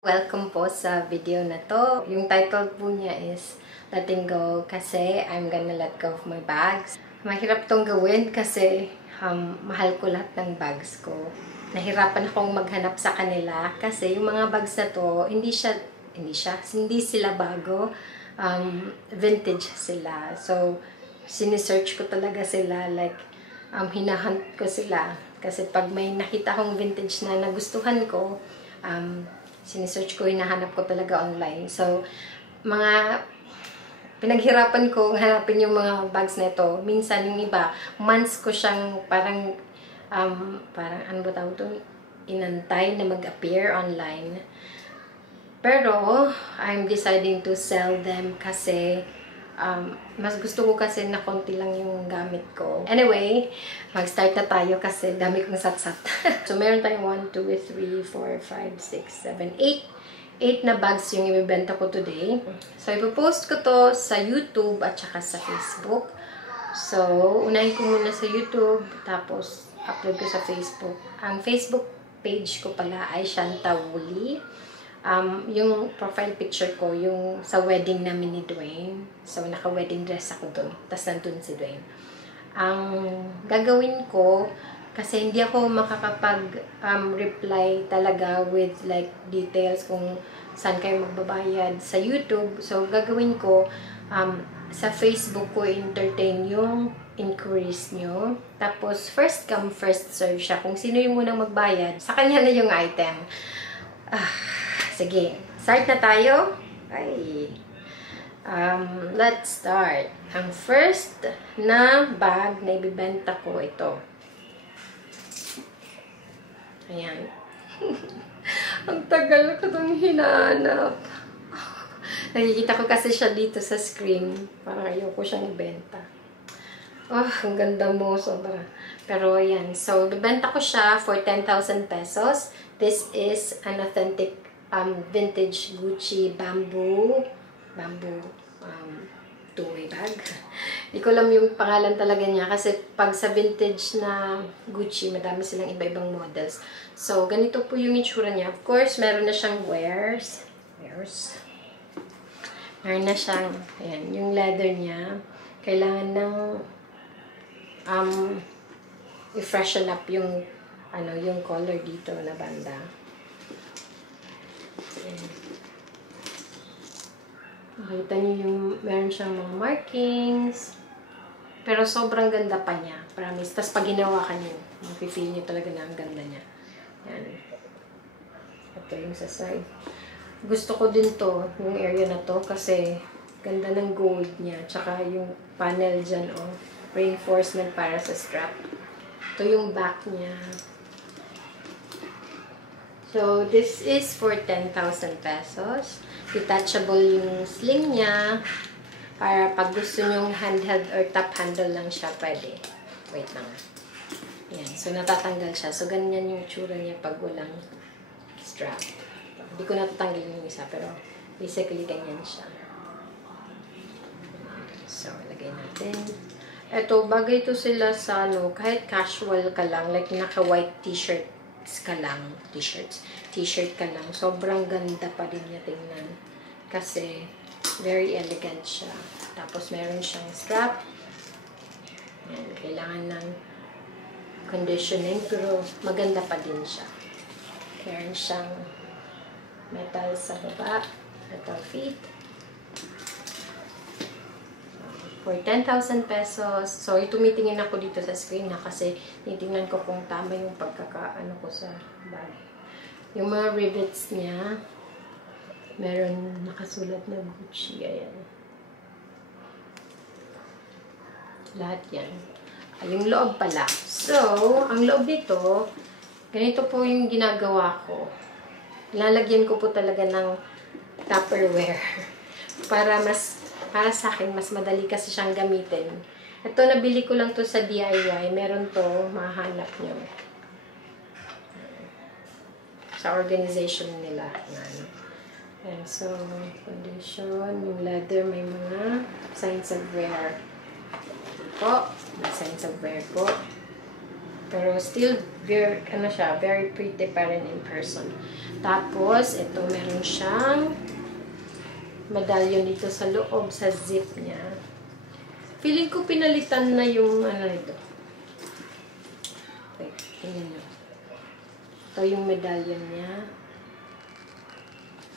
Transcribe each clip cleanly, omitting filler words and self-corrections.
Welcome po sa video na to. Yung title po niya is Letting Go kasi I'm gonna let go of my bags. Mahirap tong gawin kasi mahal ko lahat ng bags ko. Nahirapan akong maghanap sa kanila kasi yung mga bags na to, hindi sila bago. Vintage sila. So, sinisearch ko talaga sila, like, hinahunt ko sila. Kasi pag may nakita akong vintage na nagustuhan ko, sinisearch ko, hinahanap ko talaga online. So, pinaghirapan ko hanapin yung mga bags na ito. Minsan yung iba, months ko siyang parang ano ba tawag ito? Inantay na mag-appear online. Pero, I'm deciding to sell them kasi mas gusto ko kasi na konti lang yung gamit ko. Anyway, mag-start na tayo kasi dami kong satsat. So, meron tayong 1, 2, 3, 4, 5, 6, 7, 8 na bags yung ibibenta ko today. So, ipopost ko to sa YouTube at saka sa Facebook. So, unahin ko muna sa YouTube, tapos upload ko sa Facebook. Ang Facebook page ko pala ay Shanta Woolley. Yung profile picture ko, yung sa wedding namin ni Dwayne. So, naka-wedding dress ako dun. Tapos nandun si Dwayne. Ang gagawin ko, kasi hindi ako makakapag-reply talaga with like details kung saan kayo magbabayad sa YouTube. So, gagawin ko, sa Facebook ko entertain yung inquiries nyo. Tapos, first come, first serve siya. Kung sino yung munang magbayad, sa kanya na yung item. Sige, start na tayo. Let's start. Ang first na bag na ibibenta ko ito. Ayan. Ang tagal ko itong hinahanap. Nakikita ko kasi siya dito sa screen. Parang ayoko siyang ibenta. Ang ganda mo, sobra. Pero ayan. So, ibibenta ko siya for 10,000 pesos. This is an authentic vintage Gucci bamboo two-way bag. Hindi ko alam yung pangalan talaga niya kasi pag sa vintage na Gucci, madami silang iba-ibang models. So, ganito po yung itsura niya. Of course, meron na siyang wears. Meron na siyang, ayan, yung leather niya. Kailangan ng i-freshen up yung yung color dito na banda. Makita niyo yung meron siyang mga markings. Pero sobrang ganda pa niya. Promise. Tapos pag ginawa ka niyo, mapifeel niyo talaga na ang ganda niya. Yan. Ito yung sa side. Gusto ko din to, yung area na to, kasi ganda ng gold niya. Tsaka yung panel dyan, reinforcement para sa strap. Ito yung back niya. So, this is for 10,000 pesos. Detachable yung sling niya. Para pag gusto nyong handheld or top handle lang siya, pwede. Wait lang. Ayan. So, natatanggal siya. So, ganyan yung tsura niya pag walang strap. Hindi ko natatanggal yung isa, pero basically ganyan siya. So, lagay natin. Ito, bagay ito sila sa kahit casual ka lang, like naka-white t-shirt ka lang, t-shirt ka lang, sobrang ganda pa din niya tingnan. Kasi, very elegant siya. Tapos, meron siyang strap. Yan, kailangan ng conditioning, pero maganda pa din siya. Meron siyang metal sa baba, metal feet. For 10,000 pesos. Sorry, tumitingin ako dito sa screen na kasi titingnan ko kung tama yung pagkakaano ko sa bag. Yung mga rivets niya, meron nakasulat na Gucci. Ayan. Lahat yan. Yung loob pala. So, ang loob nito, ganito po yung ginagawa ko. Lalagyan ko po talaga ng Tupperware. Para sa akin, mas madali kasi siyang gamitin. Ito, nabili ko lang to sa DIY. Meron to, mahanap nyo. Sa organization nila. And so, condition, yung leather, may mga signs of wear. Po, may signs of wear po. Pero still, very, ano siya, very pretty pa rin in person. Tapos, ito, meron siyang medallion dito sa loob, sa zip niya. Feeling ko pinalitan na yung, ano ito. Okay, tingnan nyo. Ito yung medallion niya.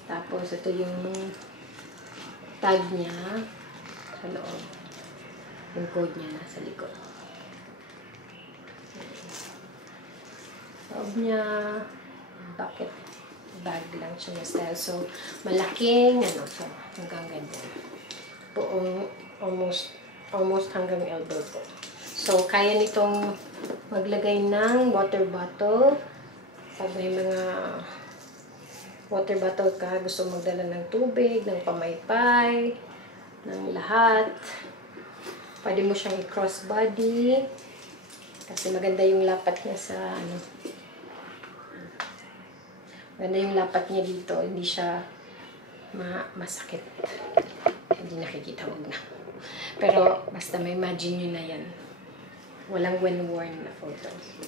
Tapos, ito yung tag niya sa loob. Yung code niya nasa likod. Loob niya, bucket bag lang siya na style. So, malaking, ano, so, hanggang ganyan. Buong, almost hanggang elbow po. So, kaya nitong maglagay ng water bottle. Pag may mga water bottle ka, gusto magdala ng tubig, ng pamaypay, ng lahat. Pwede mo siyang i-cross body. Kasi maganda yung lapat niya sa, ano, maganda yung lapat niya dito. Hindi siya masakit. Hindi nakikita, huwag na. Pero, basta may imagine nyo na yan. Walang when worn na photos.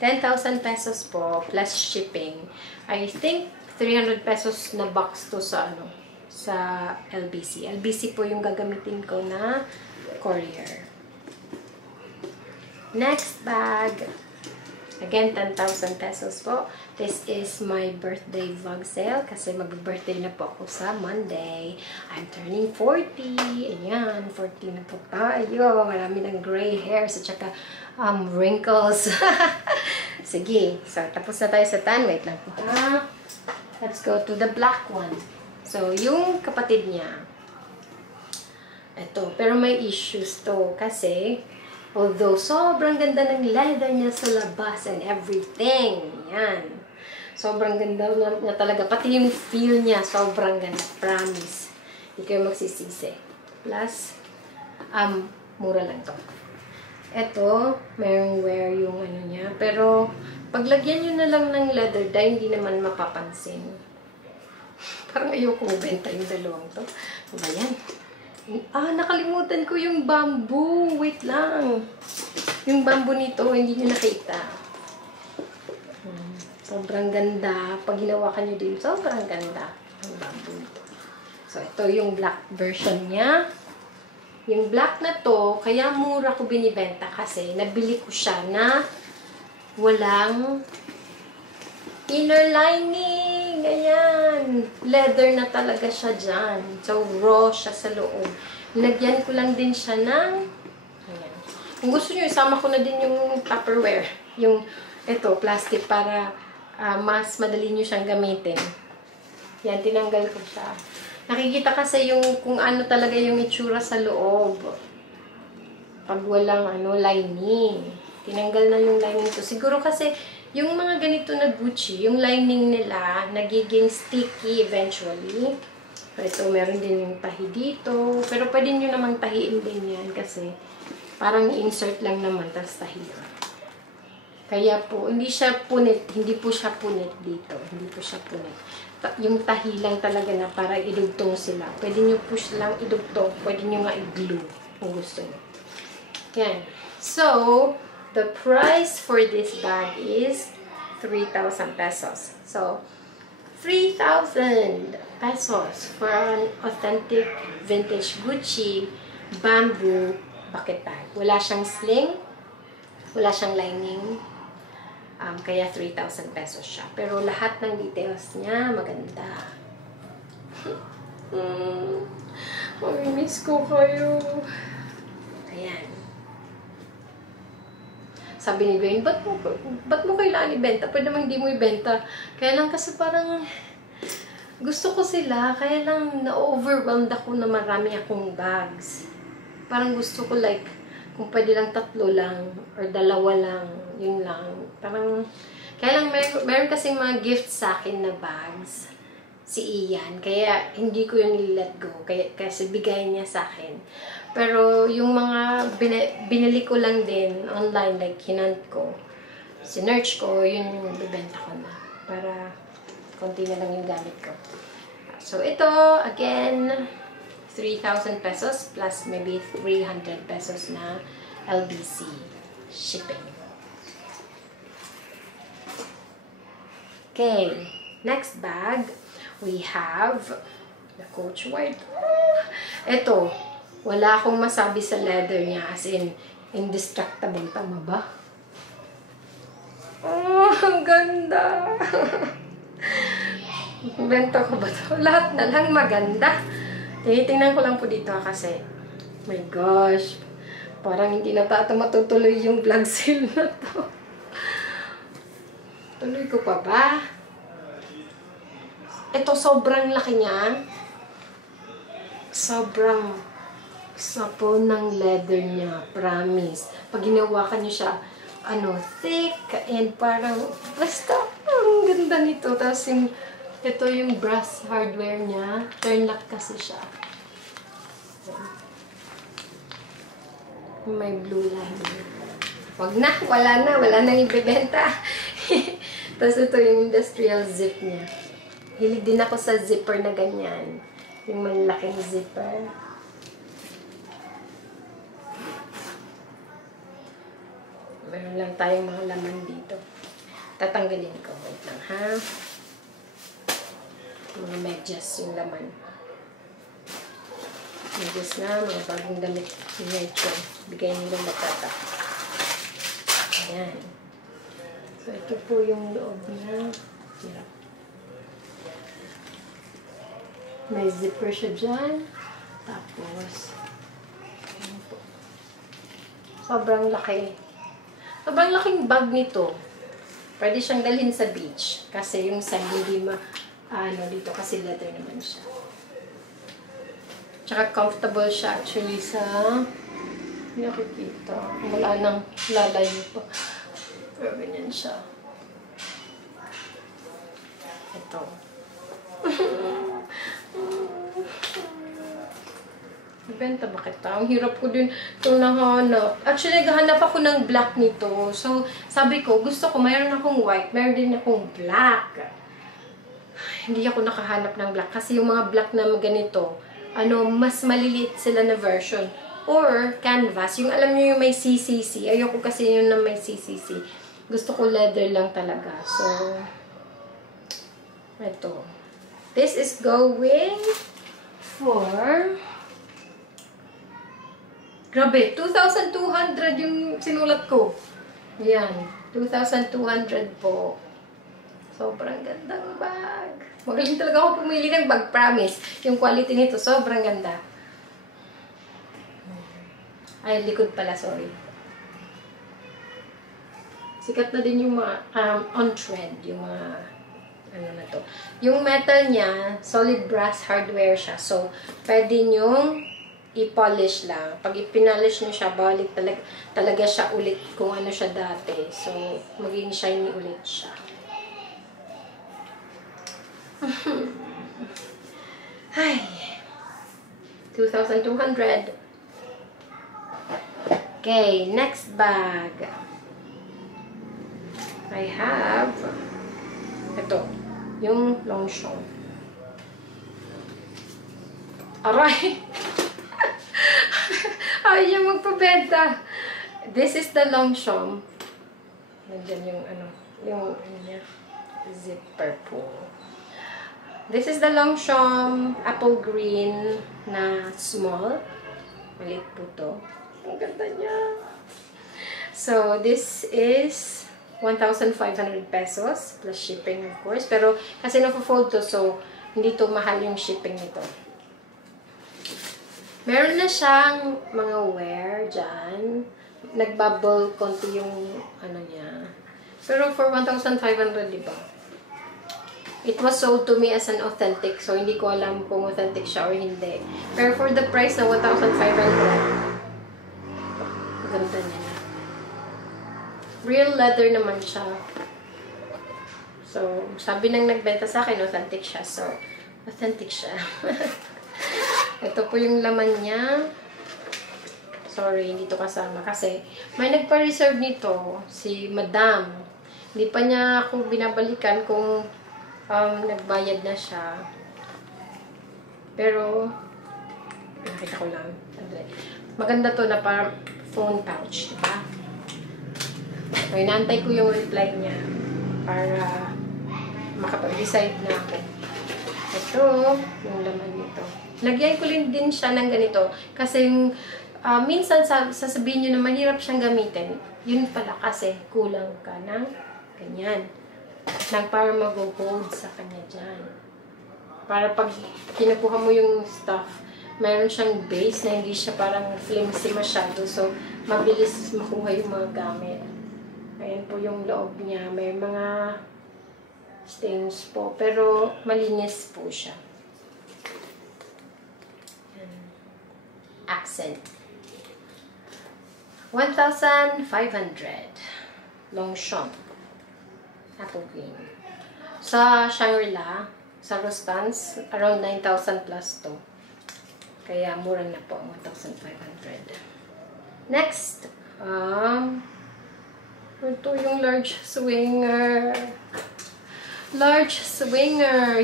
10,000 pesos po, plus shipping. I think 300 pesos na box to sa, ano, sa LBC. LBC po yung gagamitin ko na courier. Next bag. Again, 10,000 pesos po. This is my birthday vlog sale kasi mag-birthday na po ako sa Monday. I'm turning 40. Ayan, 40 na po tayo. Marami ng gray hairs at saka wrinkles. Sige. So, tapos na tayo sa tan. Wait lang po. Let's go to the black one. So, yung kapatid niya, ito, pero may issues to kasi, although sobrang ganda ng leather niya sa labas and everything, yan. Sobrang ganda na talaga. Pati yung feel niya, sobrang ganda. Promise. Hindi kayo magsisisi. Plus, mura lang to. Ito, mayroong wear yung ano niya. Pero, paglagyan nyo na lang ng leather dye, hindi naman mapapansin. Parang ayoko benta yung dalawang to. Ano ba yan? Nakalimutan ko yung bamboo. Wait lang. Yung bamboo nito, hindi nyo nakita. Sobrang ganda. Pag hinawakan nyo din, sobrang ganda. Yung bamboo nito. So, ito yung black version niya. Yung black na to, kaya mura ko binibenta kasi nabili ko siya na walang inner lining. Ayan. Leather na talaga siya dyan. So, raw siya sa loob. Lagyan ko lang din siya ng, ayan. Kung gusto nyo, isama ko na din yung Tupperware. Yung, ito, plastic para mas madali nyo siyang gamitin. Yan, tinanggal ko siya. Nakikita kasi yung, kung ano talaga yung itsura sa loob. Pag walang, lining. Tinanggal na yung lining ko. Siguro kasi, yung mga ganito na Gucci, yung lining nila, nagiging sticky eventually. So, ito, meron din yung tahi dito. Pero pwede nyo namang tahiin din yan kasi parang insert lang naman, tapos tahi. Kaya po, hindi siya punit. Hindi po siya punit dito. Hindi po siya punit. Yung tahi lang talaga na para idugtong sila. Pwede nyo po silang idugtong. Pwede nyo nga i-glue kung gusto nyo. Yan. So, the price for this bag is 3,000 pesos. So, 3,000 pesos for an authentic vintage Gucci bamboo bucket bag. Wala siyang sling, wala siyang lining, kaya 3,000 pesos siya. Pero lahat ng details niya maganda. Mamimiss ko kayo. Ayan. Sabi ni Gwen, ba't mo kailangan ibenta? Pwede naman hindi mo ibenta. Kaya lang kasi parang gusto ko sila, kaya lang na-overwhelmed ako na marami akong bags. Parang gusto ko like, kung pwede lang 3 lang, or 2 lang, yun lang. Parang, kaya lang meron kasing mga gifts sa akin na bags, si Ian. Kaya hindi ko yung let go, kasi bigay niya sa akin. Pero yung mga binili ko lang din online, like hinant ko, sinearch ko, yun yung bibenta ko na. Para konti na lang yung gamit ko. So ito, again, 3,000 pesos plus maybe 300 pesos na LBC shipping. Okay, next bag, we have the Coach White. Ito, wala akong masabi sa leather niya, as in, indestructible. Tama ba? Oh, ang ganda! Bento ko ba ito? Lahat na lang maganda. Tinitingnan ko lang po dito kasi, my gosh, parang hindi na matutuloy yung vlog sale na to. Tuloy ko pa ba? Ito, sobrang laki niya. Sobrang sapo ng leather niya. Promise. Pag ginawakan niyo siya, thick and parang, basta, ang ganda nito. Tapos ito yung brass hardware niya. Turn lock kasi siya. May blue line. Wag na, wala nang ibebenta. Tapos ito yung industrial zip niya. Hilig din ako sa zipper na ganyan. Yung malaking zipper. Meron lang tayong mga laman dito. Tatanggalin ko. Wait lang, ha? Mga medyas yung laman. Medyas na, mga bagong damit. Medyo. Bigay nila matata. Ayan. So, ito po yung loob niya. Hirap. May zipper siya dyan. Tapos, ayan po. Sobrang laki. Sobrang laking bag nito. Pwede siyang dalhin sa beach. Kasi yung side hindi dito kasi leather naman siya. Tsaka comfortable siya actually sa nakikita. Wala nang lalayo pa. Pero ganyan siya. Ito. Benta ba kita? Ang hirap ko din itong nahanap. Actually, naghahanap ako ng black nito. So, sabi ko, gusto ko, mayroon akong white, mayroon din akong black. Hindi ako nakahanap ng black. Kasi yung mga black na ganito, mas maliliit sila na version. Or, canvas. Yung alam nyo yung may CCC. Ayoko kasi yun na may CCC. Gusto ko leather lang talaga. So, ito. This is going for... Grabe, 2,200 yung sinulat ko. Ayan, 2,200 po. Sobrang gandang bag. Magaling talaga ako pumili ng bag, promise. Yung quality nito, sobrang ganda. Ay, likod pala, sorry. Sikat na din yung mga on-trend, yung mga na to. Yung metal niya, solid brass hardware siya. So, pwede nyong i-polish lang. Pag ipinalish nyo siya, balik talaga siya ulit kung ano siya dati. So, magiging shiny ulit siya. Ay, 2,200. Okay, next bag. I have ito, yung Longchamp. Aray! Ayaw niya magpabenta. This is the Longchamp. Nandiyan yung yung niya, zipper po. This is the Longchamp apple green na small. Maliit po to. Ang ganda niya. So, this is 1,500 pesos plus shipping of course. Pero, kasi na-fold to, so, hindi to mahal yung shipping nito. Meron na siyang mga wear dyan. Nagbubble konti yung niya. Pero for 1,500, diba? It was sold to me as an authentic. So, hindi ko alam kung authentic siya or hindi. Pero for the price na 1,500, ganda niya. Real leather naman siya. So, sabi nang nagbenta sa akin, authentic siya. So, authentic siya. Ito po yung laman niya. Sorry, hindi to kasama. Kasi, may nagpa-reserve nito, si Madam. Hindi pa niya ako binabalikan kung nagbayad na siya. Pero, nakita ko lang. Maganda to na parang phone pouch, diba? So, inaantay ko yung reply niya para makapag-decide na ako. Ito, yung laman nito. Lagyan ko din siya ng ganito. Kasi yung, minsan sasabihin nyo na mahirap siyang gamitin. Yun pala kasi kulang ka ng ganyan. Nang para mag-hold sa kanya dyan. Para pag kinukuha mo yung stuff, mayroon siyang base na hindi siya parang flimsy masyado. So, mabilis makuha yung mga gamit. Ayan po yung loob niya. May mga stains po. Pero, malinis po siya. Accent. 1,500. Longchamp. Apple green. Sa Shangri-La, sa Rostans, around 9,000 plus to. Kaya mura na po, 1,500. Next, ito yung large swinger. Large swinger.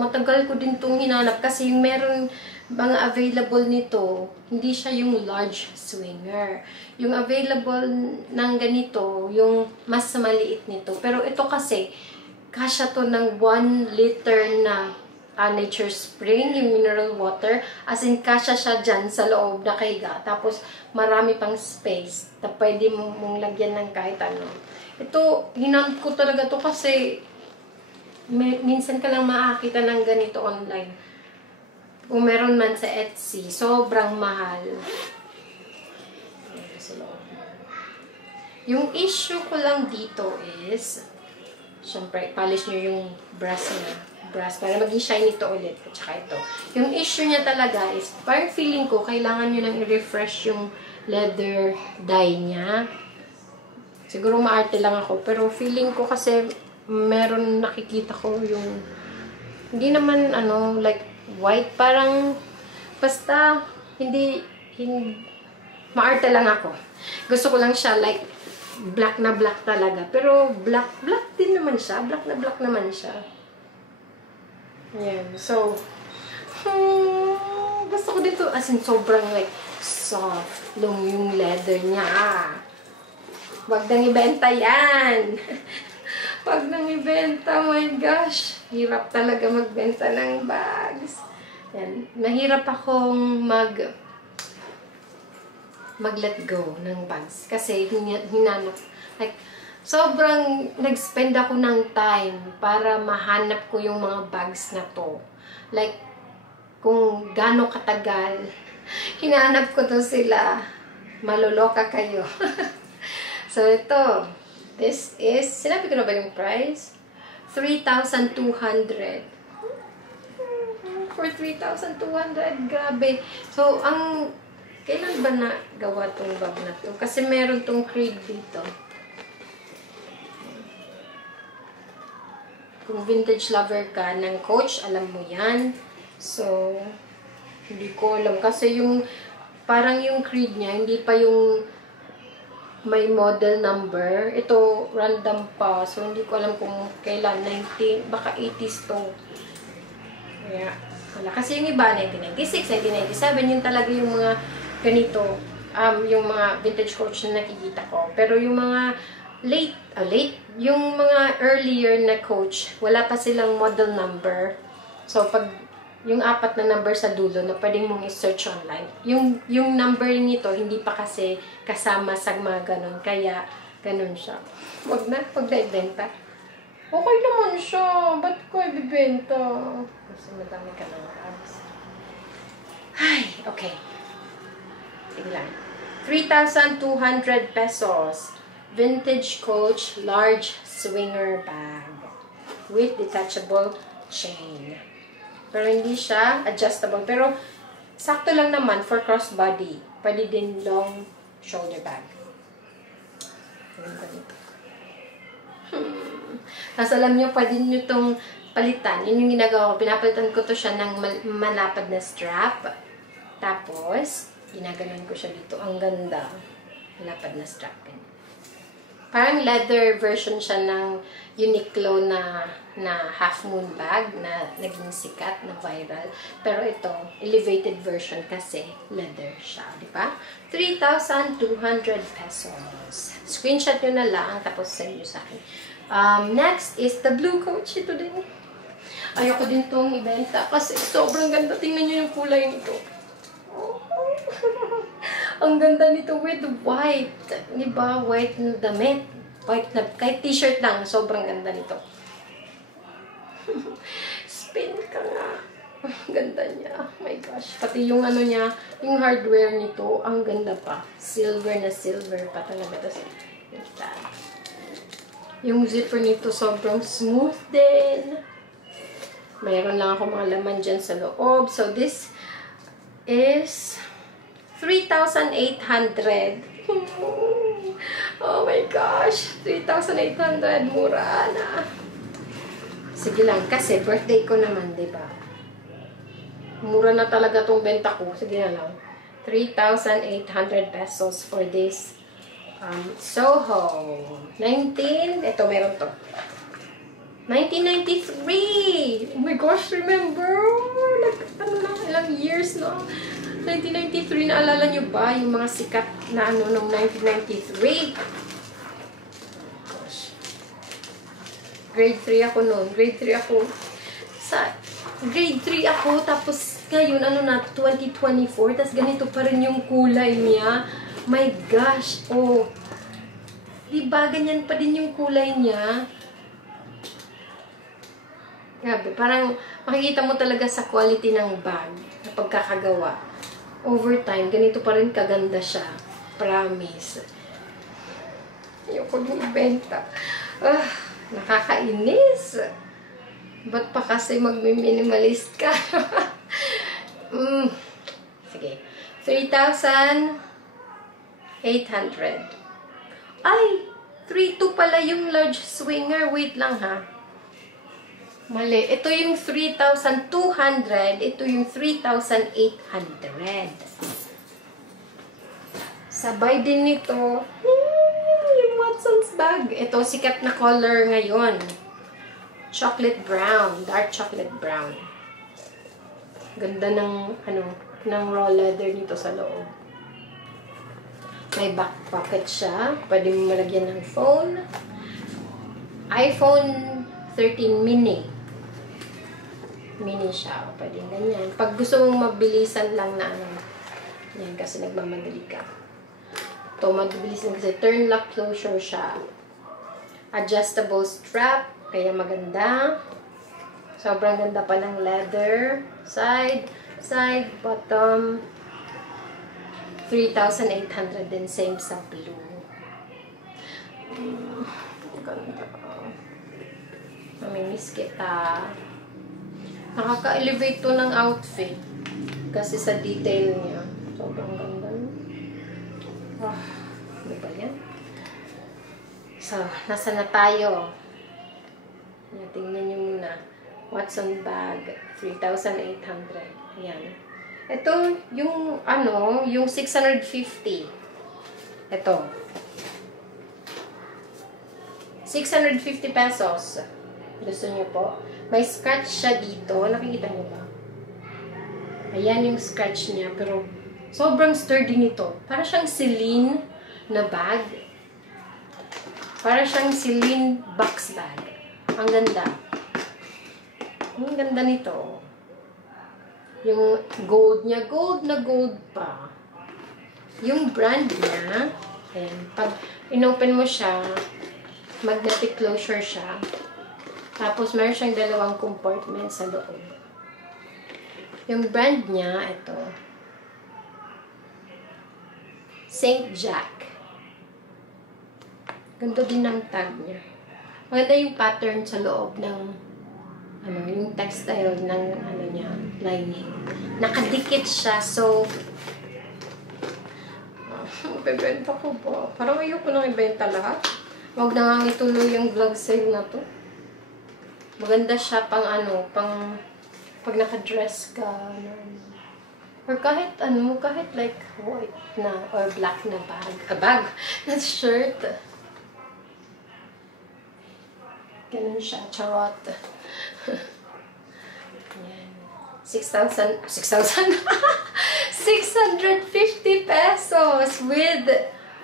Matagal ko din itong hinanap kasi yung meron mga available nito, hindi siya yung large swinger. Yung available ng ganito, yung mas maliit nito. Pero ito kasi, kasya to ng 1 liter na Nature Spring, yung mineral water. As in, kasya siya dyan sa loob na kahiga. Tapos, marami pang space na pwede mong lagyan ng kahit ano. Ito, hinanap ko talaga to kasi minsan ka lang makakita ng ganito online. Kung meron man sa Etsy, sobrang mahal. Yung issue ko lang dito is, syempre, polish nyo yung brush niya. Para maging shiny ito ulit. At saka ito. Yung issue niya talaga is, parang feeling ko, kailangan nyo lang i-refresh yung leather dye niya. Siguro maarte lang ako. Pero feeling ko kasi, meron nakikita ko yung, hindi naman, like, white, parang, basta, hindi, maarte lang ako. Gusto ko lang siya, like, black na black talaga. Pero, black din naman siya. Black na black naman siya. Yan. So, gusto ko dito, as in, sobrang, like, soft, yung leather niya. Wag nang ibenta yan. Wag nang ibenta, oh my gosh. Hirap talaga magbenta ng bags. Yan. Nahirap akong mag-let go ng bags. Kasi hinanap. Like, sobrang nag-spend ako ng time para mahanap ko yung mga bags na to. Like, kung gaano katagal, hinanap ko to sila. Maluloka kayo. So, ito. This is, sinabi ko na ba yung price? 3,200. For 3,200, grabe. So, kailan ba na gawa tong bag na to? Kasi meron tong Creed dito. Kung vintage lover ka ng Coach, alam mo yan. So, hindi ko alam. Kasi yung, parang yung Creed niya, hindi pa yung may model number. Ito, random pa. So, hindi ko alam kung kailan. 19, baka 80s to. Kaya, wala. Kasi yung iba, 1996, 1997, yun talaga yung mga ganito. Yung mga vintage Coach na nakikita ko. Pero yung mga late, yung mga earlier na Coach, wala pa silang model number. So, pag yung 4 na number sa dulo na pwedeng mong i-search online. Yung numbering nito, hindi pa kasi kasama sa mga ganun. Kaya, ganun siya. Wag na ibenta. Okay naman siya. Ba't ko ibibenta? Kasi madami ka ng cards. Ay, okay. Tingnan. 3,200 pesos. Vintage Coach large swinger bag with detachable chain. Pero hindi siya adjustable. Pero, sakto lang naman for crossbody. Pwede din long shoulder bag. Tapos alam nyo, pwede nyo itong palitan. Yun yung ginagawa ko. Pinapalitan ko to siya ng malapad na strap. Tapos, ginaganon ko siya dito. Ang ganda. Malapad na strap. Parang leather version siya ng Uniqlo na half moon bag na naging sikat, na viral. Pero ito, elevated version kasi leather siya, di ba? 3,200 pesos. Screenshot nyo na lang, tapos send nyo sa akin. Next is the blue coach. Ito din. Ayoko din itong ibenta kasi sobrang ganda. Tingnan nyo yung kulay nito. Ang ganda nito with white. Diba? White na damit. White na, kahit t-shirt lang. Sobrang ganda nito. Spin ka nga. Ganda niya. Oh my gosh. Pati yung ano niya, yung hardware nito, ang ganda pa. Silver na silver pa talaga. Tapos, yung zipper nito sobrang smooth din. Mayroon lang ako mga laman dyan sa loob. So, this is 3,800. Oh my gosh. 3,800. Mura na. Sige lang. Kasi birthday ko naman, diba? Mura na talaga tong benta ko. Sige na lang. 3,800 pesos for this Soho. Ito meron to. 1993! Oh my gosh, remember? Ano na, ilang years, no? 1993, naalala nyo ba? Yung mga sikat na ano nung 1993. Gosh. Grade 3 ako noon. Grade 3 ako. Grade 3 ako, tapos ngayon, ano na, 2024, tapos ganito pa rin yung kulay niya. My gosh, oh. Diba, ganyan pa din yung kulay niya. Grabe, parang makikita mo talaga sa quality ng bag na pagkakagawa. Over time, ganito pa rin kaganda siya. Promise. Ayoko din ibenta. Nakakainis. Ba't pa kasi magmi-minimalist ka? Sige. 3,800. Ay! 3,200 pala yung large swinger. Wait lang ha. Mali. Ito yung 3,200. Ito yung 3,800. Sabay din nito. Yung Watson's bag. Ito, sikat na color ngayon. Chocolate brown. Dark chocolate brown. Ganda ng, ng raw leather nito sa loob. May back pocket siya. Pwede mo malagyan ng phone. iPhone 13 mini. Mini siya. Pwede ganyan. Pag gusto mong mabilisan lang na yan kasi nagmamadali ka. Ito, mabilisan kasi turn lock closure siya. Adjustable strap. Kaya maganda. Sobrang ganda pa ng leather. Side, bottom. 3,800 din. Same sa blue. Ganda. Namimiss kita. Nakaka-elevate to ng outfit. Kasi sa detail niya. Sobrang ganda. Ano ba yan? So, nasa na tayo? Tingnan nyo muna. Watson bag. 3,800. Ayan. Ito, yung, yung 650. Ito. 650 pesos. Gusto nyo po? May scratch siya dito. Nakikita nyo ba? Ayan yung scratch niya. Pero, sobrang sturdy nito. Para siyang Celine na bag. Para siyang Celine box bag. Ang ganda. Ang ganda nito. Yung gold niya. Gold na gold pa. Yung brand niya. Ayan. Pag inopen mo siya, magnetic closure siya. Tapos, meron siyang dalawang compartment sa loob. Yung brand niya, ito. St. Jack. Ganda din ng tag niya. Maganda yung pattern sa loob ng, yung textile ng, niya, lining. Nakadikit siya, so, bebenta ko ba? Parang ayoko nang ibenta lahat. Huwag na nga ituloy yung vlog sale na to. Maganda siya pang pag naka-dress ka, or kahit kahit like white na or black na bag. Bag? That's shirt. Ganun siya. Charot. Yan. 6,000 650 pesos with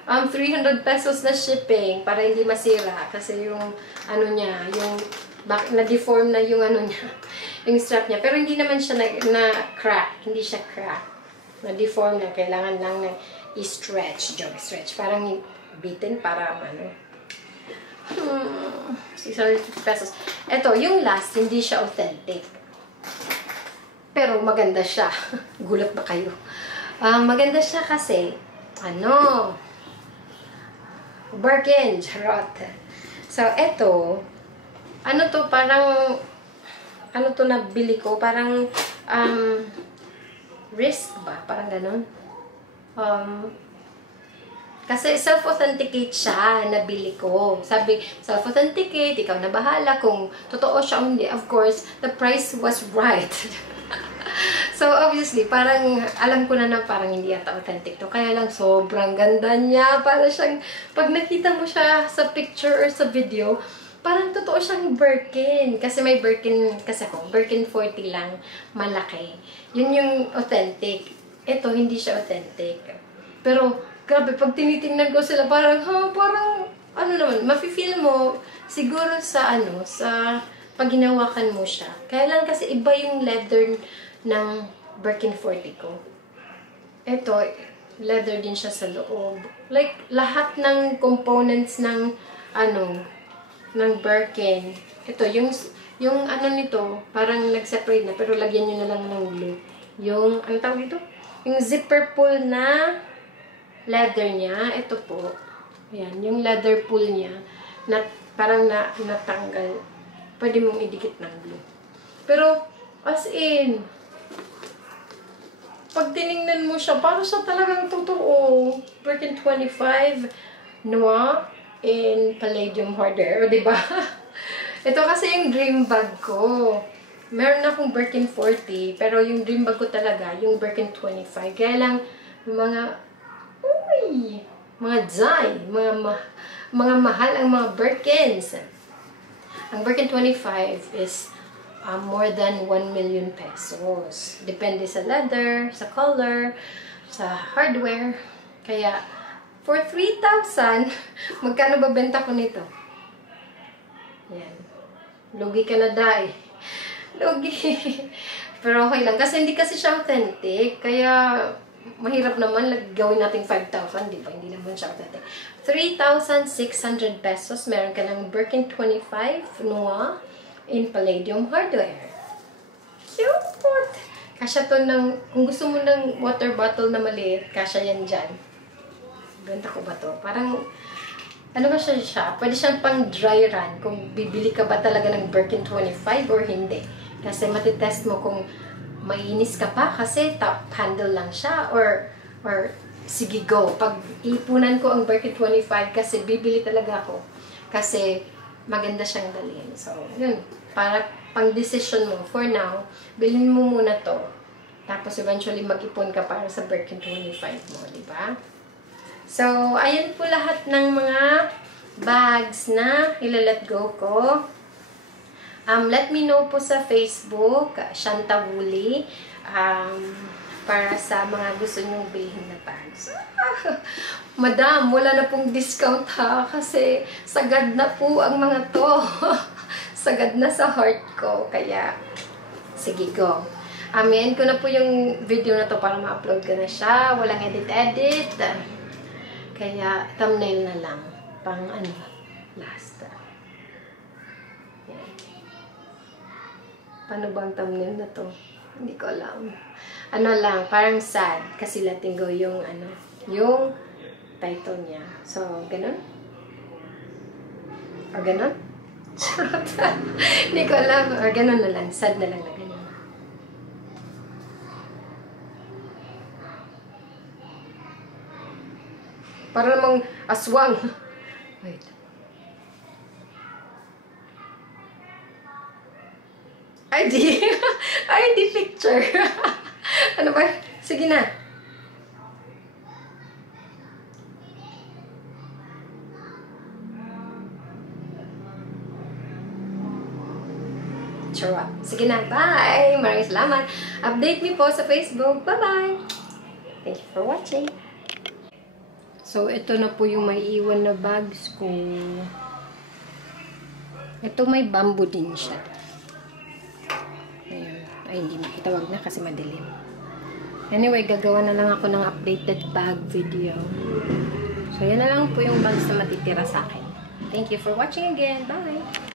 300 pesos na shipping para hindi masira kasi yung ano niya, yung na-deform na yung ano niya, yung strap niya. Pero hindi naman siya na-crack. Hindi siya crack. Na-deform na. Kailangan lang na i-stretch. Jog stretch. Parang bitin para ano. 650 pesos. Ito, yung last, hindi siya authentic. Pero maganda siya. Gulat ba kayo? Maganda siya kasi, ano, Birkin, charot. So, ito, ano to, parang, ano to nabili ko, parang, risk ba? Parang ganun. Kasi self-authenticate siya, nabili ko. Sabi, self-authenticate, ikaw na bahala kung totoo siya o hindi. Of course, the price was right. So, obviously, parang alam ko na parang hindi yata authentic to. Kaya lang, sobrang ganda niya. Para siyang, pag nakita mo siya sa picture or sa video, parang totoo siyang Birkin. Kasi may Birkin, kasi ako, Birkin 40 lang, malaki. Yun yung authentic. Ito, hindi siya authentic. Pero, grabe, pag tinitingnan ko sila, parang, parang, ano naman, mafe-feel mo, siguro sa, sa pag hinawakan mo siya. Kaya lang kasi iba yung leather ng Birkin 40 ko. Ito, leather din siya sa loob. Like, lahat ng components ng, ng Birkin. Ito, yung ano nito, parang nag-separate na, pero lagyan nyo na lang ng glue. Yung, ano tawag ito? Yung zipper pull na leather niya, ito po. Ayan, yung leather pull niya, na, parang natanggal. Pwede mong idikit ng glue. Pero, as in, pag tinignan mo siya, parang siya talagang totoo. Birkin 25 Noir in Palladium hardware. O, diba? Ito kasi yung dream bag ko. Meron akong Birkin 40, pero yung dream bag ko talaga, yung Birkin 25. Kaya lang, mga Zai, mga mahal ang mga Birkins. Ang Birkin 25 is more than 1 million pesos. Depende sa leather, sa color, sa hardware. Kaya, for 3,000, magkano ba benta ko nito? Yan. Lugi ka na, dai. Lugi. Pero okay lang. Kasi hindi kasi siya authentic. Kaya, mahirap naman gawin natin 5,000, di ba? Hindi naman siya authentic. 3,600 pesos. Meron ka ng Birkin 25 Noir in Palladium hardware. Cute! Kasya to ng, kung gusto mo ng water bottle na maliit, kasya yan dyan. Benta ko ba to? Parang, ano ba siya? Pwede siyang pang dry run kung bibili ka ba talaga ng Birkin 25 or hindi. Kasi matitest mo kung mainis ka pa kasi top handle lang siya or sige go. Pag ipunan ko ang Birkin 25 kasi bibili talaga ako. Kasi maganda siyang dalhin. So, yun. Para pang decision mo, for now, bilhin mo muna to. Tapos eventually mag-ipon ka para sa Birkin 25 mo, di ba? So, ayan po lahat ng mga bags na ilalet go ko. Let me know po sa Facebook, Shanta Woolley, para sa mga gusto nyong bilhin na bags. Madam, wala na pong discount ha, kasi sagad na po ang mga to. Sagad na sa heart ko, kaya sige go. Amen ko na po yung video na to para ma-upload ko na siya. Walang edit-edit. Kaya thumbnail na lang. Pang last. Yan. Paano bang thumbnail na to? Hindi ko alam. Ano lang, parang sad. Kasi Latingo yung yung title niya. So, ganun? Or ganun? Hindi ko alam. Or ganun na lang. Sad na lang na ganun. Para namang aswang. Wait. Ay, di. Ay, di picture. Ano ba? Sige na. Sarap. Sige na, bye! Maraming salamat. Update me po sa Facebook. Bye-bye! Thank you for watching. So, ito na po yung maiiwan na bags ko. Ito may bamboo din siya. Ayan. Ay, hindi makita. Wag na kasi madilim. Anyway, gagawa na lang ako ng updated bag video. So, yan na lang po yung bags na matitira sa akin. Thank you for watching again. Bye!